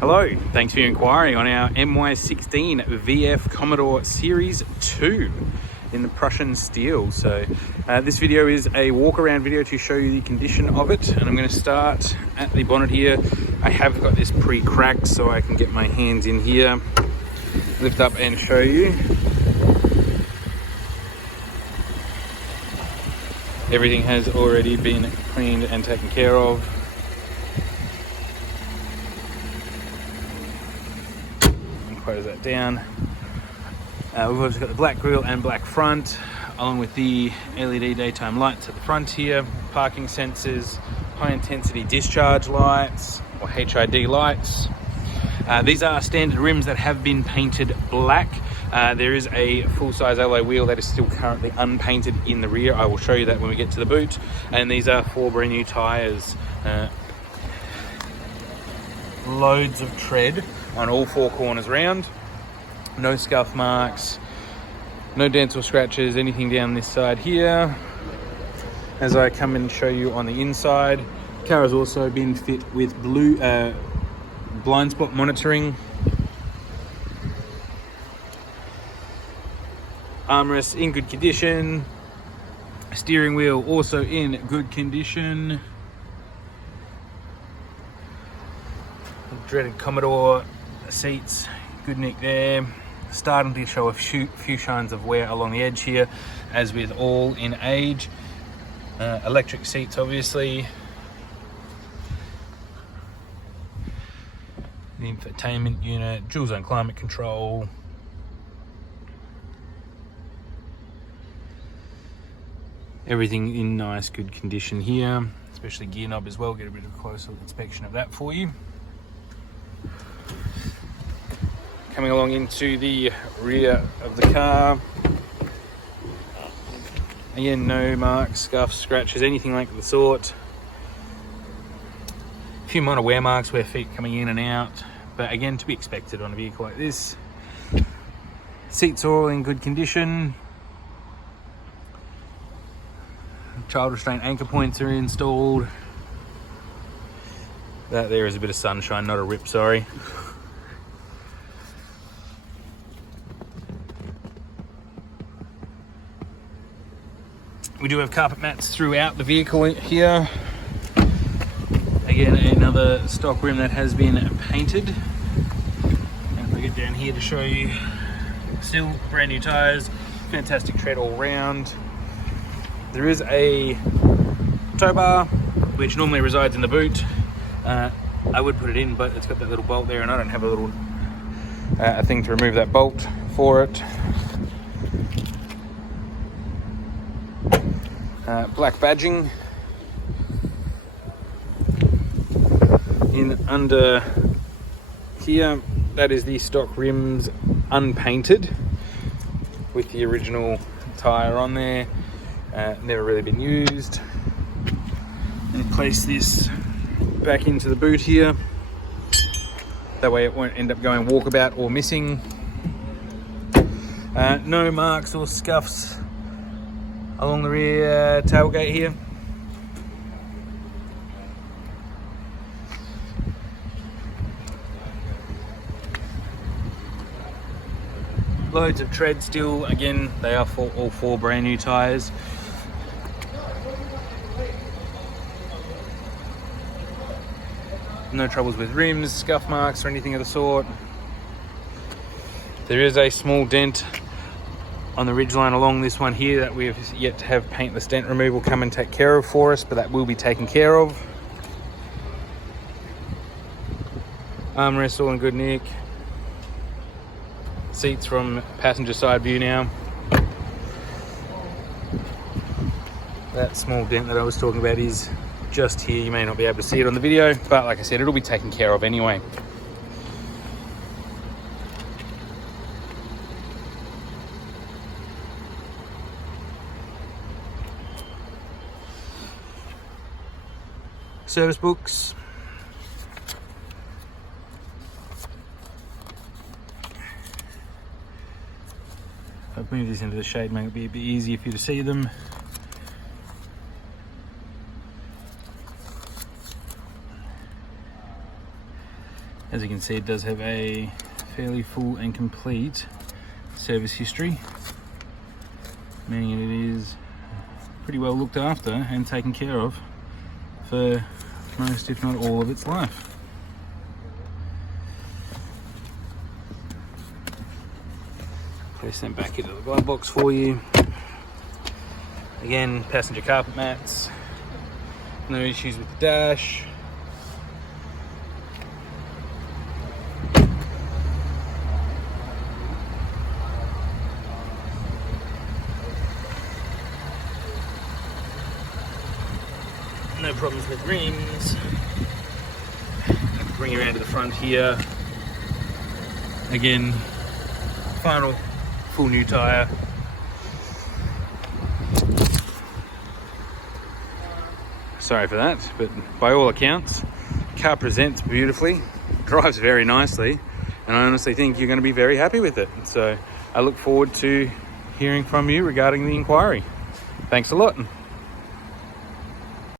Hello, thanks for your inquiry on our MY16 VF Commodore Series 2 in the Prussian steel. So this video is a walk around video to show you the condition of it, and I'm going to start at the bonnet here. I have got this pre-cracked so I can get my hands in here, lift up and show you. Everything has already been cleaned and taken care of. Close that down. We've also got the black grille and black front, along with the LED daytime lights at the front here, parking sensors, high intensity discharge lights or HID lights. These are standard rims that have been painted black. There is a full-size alloy wheel that is still currently unpainted in the rear. I will show you that when we get to the boot. And these are 4 brand new tyres. Loads of tread on all 4 corners round. No scuff marks, no dents or scratches, anything down this side here. As I come and show you on the inside, the car has also been fit with blue blind spot monitoring. Armrests in good condition. Steering wheel also in good condition. Dreaded Commodore seats, good nick there. Starting to show a few shines of wear along the edge here, as with all in age. Electric seats, obviously. The infotainment unit, dual zone climate control. Everything in nice, good condition here, especially gear knob as well. Get a bit of a closer inspection of that for you. Coming along into the rear of the car. Again, no marks, scuffs, scratches, anything like the sort. A few minor wear marks where feet coming in and out, but again, to be expected on a vehicle like this. Seats are all in good condition. Child restraint anchor points are installed. That there is a bit of sunshine, not a rip, sorry. We do have carpet mats throughout the vehicle here. Again, another stock rim that has been painted. And if we get down here to show you, still brand new tyres, fantastic tread all round. There is a tow bar, which normally resides in the boot. I would put it in, but it's got that little bolt there, and I don't have a little a thing to remove that bolt for it. Black badging in under here. That is the stock rims unpainted with the original tyre on there. Never really been used. And place this back into the boot here. That way it won't end up going walkabout or missing. No marks or scuffs along the rear tailgate here. Loads of tread still. Again, they are for all 4 brand new tyres. No troubles with rims, scuff marks or anything of the sort. There is a small dent on the ridgeline along this one here that we have yet to have paintless dent removal come and take care of for us, but that will be taken care of. Armrest all in good nick. Seats from passenger side view now. That small dent that I was talking about is just here. You may not be able to see it on the video, but like I said, it'll be taken care of anyway. Service books. I've moved this into the shade, make it be a bit easier for you to see them. As you can see, it does have a fairly full and complete service history, meaning it is pretty well looked after and taken care of for most, if not all, of its life. Place them back into the glove box for you. Again, passenger carpet mats, no issues with the dash. No problems with rims. Bring you around to the front here. Again, final full new tyre. Sorry for that, but by all accounts, the car presents beautifully, drives very nicely, and I honestly think you're going to be very happy with it. So I look forward to hearing from you regarding the inquiry. Thanks a lot.